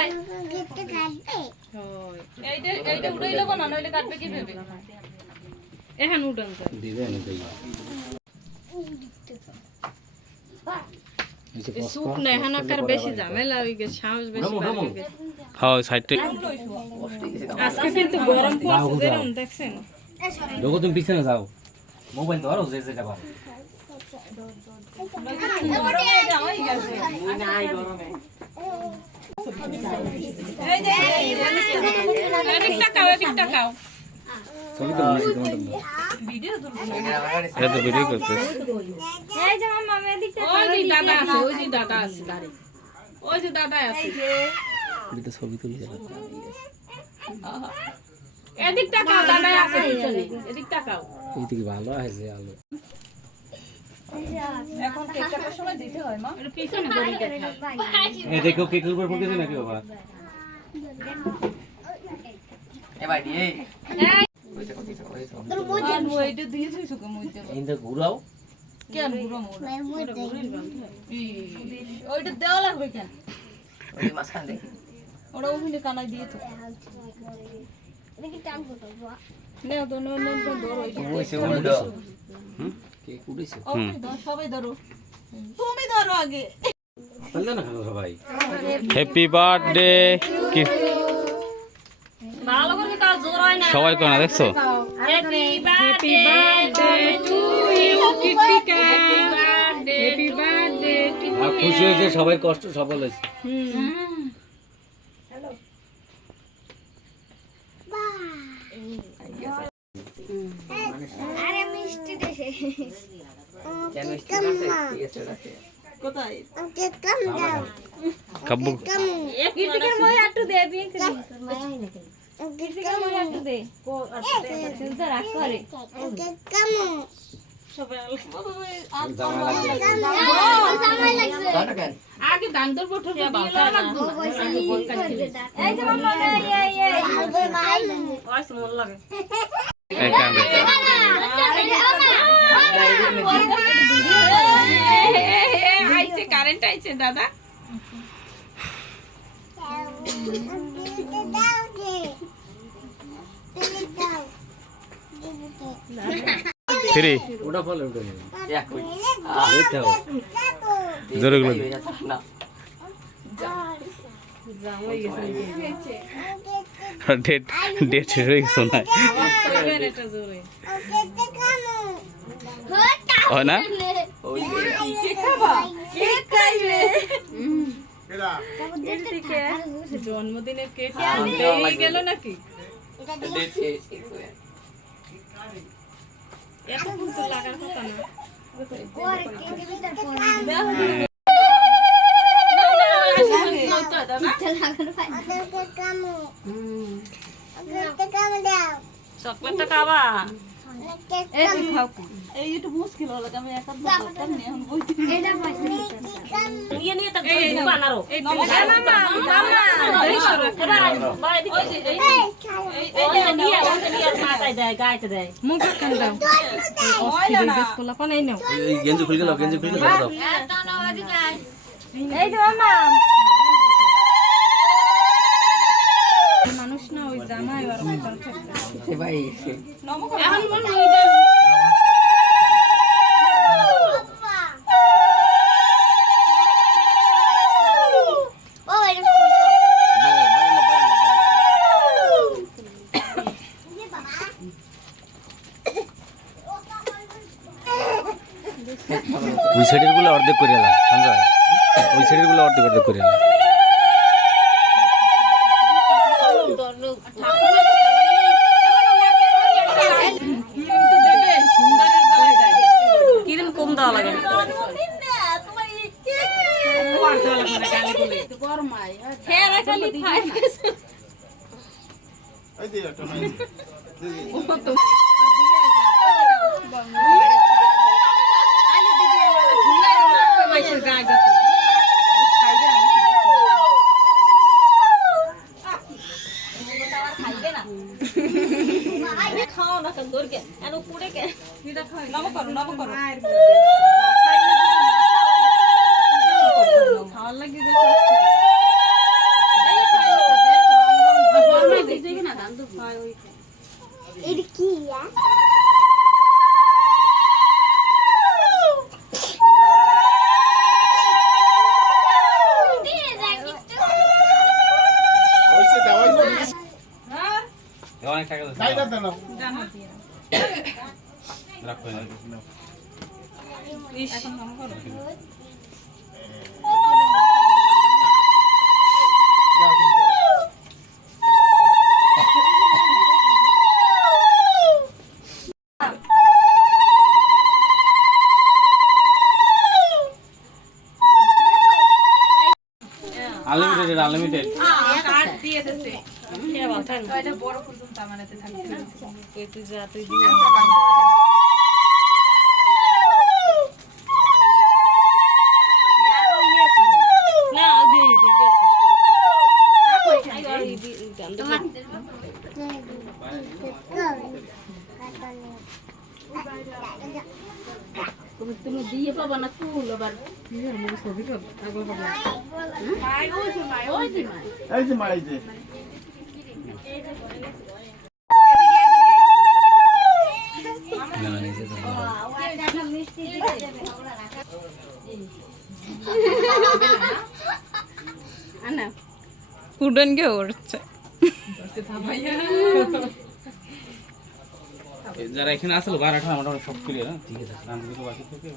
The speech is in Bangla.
খায় এইটা উড়াই লব না নইলে কাটবে কি ভেবে এখন উড়ান দিবে না এই সুপ না হানাকার বেশি ঝামেলা হই গেছে সাহস বেশি বাড়ি গেছে হ্যাঁ সাইডে আজকে কিন্তু গরম পড়ছে যেরকম দেখছেন লোগো তুমি পিছনে যাও মোবাইল ধরো যে যেটা পারো গরমে এটা হই গেছে নাই গরমে এই যে এদিকটা খাও ছবি তো নিছি তোমার ভিডিও তুলবো এটা তো ভিডিও করতে এই যে মামা এদিকটা ওই যে দাদা আছে ওই যে দাদা আছে দাঁড়ে ওই যে দাদা আছে এটা ছবি তুলি এদিকটা খাও দাদা আছে পিছনে এদিকটা খাও এই থেকে ভালো আছে আলো এখন কেক কাটার সময় দিতে হয় মা এটা পিছনে গড়ি দেখা এই দেখো কেকের উপর পড়তেছে নাকি বাবা এ ভাই এই ওইটা কইতে ওই সব তোর ওইটা দিয়েছিস সুকে মইতে ইন্দা ঘুরাও কেন ঘুরো ওইটা দেওয়া লাগবে কেন ওই মাছখান দেখি ওটা ওখানে কানাই দিয়ে তো নেও তো নো ধরো ওইছে উড়ো কেক উড়েছে ওকে দাও সবাই ধরো তুমি ধরো আগে বললা না খানো সবাই হ্যাপি বার্থডে কি ভালো করে কাজ জোর হয় না সবাই কোনা দেখছো happy birthday to you Kritika happy birthday আর খুশি হয়েছে সবাই কষ্ট সফল হয়েছে আরে মিষ্টি দেশে কেন মিষ্টি আছে ঠিক আছে রাখে কোথায় ওকে কম দাও কাব্বু কৃতিকার মই একটু দে বিয়ে করি ওকে কৃতিকার মই একটু দে কো শুনতে রাখ করে ওকে কম সবাই জামা লাগবে জামাই লাগছে আগে দান তোর বটে দিয়ে লাগতো এই যে মামা এই ওই মন লাগে এই কান্দে আইছে কারেন্ট আইছে দাদা ফ্রি ওটা ফল ওটা নেই এক কই দেখো জোরে গুলো না ডেট ডেট শেষ হয়ে গেছে না এটা জোরে হয় না ওই কেক খাইবে জন্মদিনের কেক হয়ে গেল নাকি দেখে এত কিন্তু লাগার কথা না চকলেটটা খাবা এই একটু মুশকিল হলো আমি এক হাত ধরতাম না এখন বইতে নিয়ে নিয়ে তো বানারো এই এই সরো ভাই এই নিয়ে মাথায় দেয় গাইতে দেয় মুখ কান দাও অস্থির দেশ কোলা কোন এই নাও এই গেঞ্জি খুলে দাও দাও এই যে মামা মানুষ না ওই জামাই আর এ ভাই এখন মন ওই সাইডের গুলো অর্ধেক করে এলা সঞ্জয় ওই সাইডের গুলো অর্ধেক করে এলা কিরম কম দেওয়া লাগে খাও না দরকে এন উপরে কে নম করো খাওয়ার লাগি এটা কি অনেক টাকা আনলিমিটেড আনলিমিটেড তুমি দিয়ে পাবা না ফুল আবার এই যে মাই যে উডন কে উড়ছে যারা এখানে আসলো 12টা মোটামুটি সব ক্লিয়ার ঠিক আছে বাকি থেকে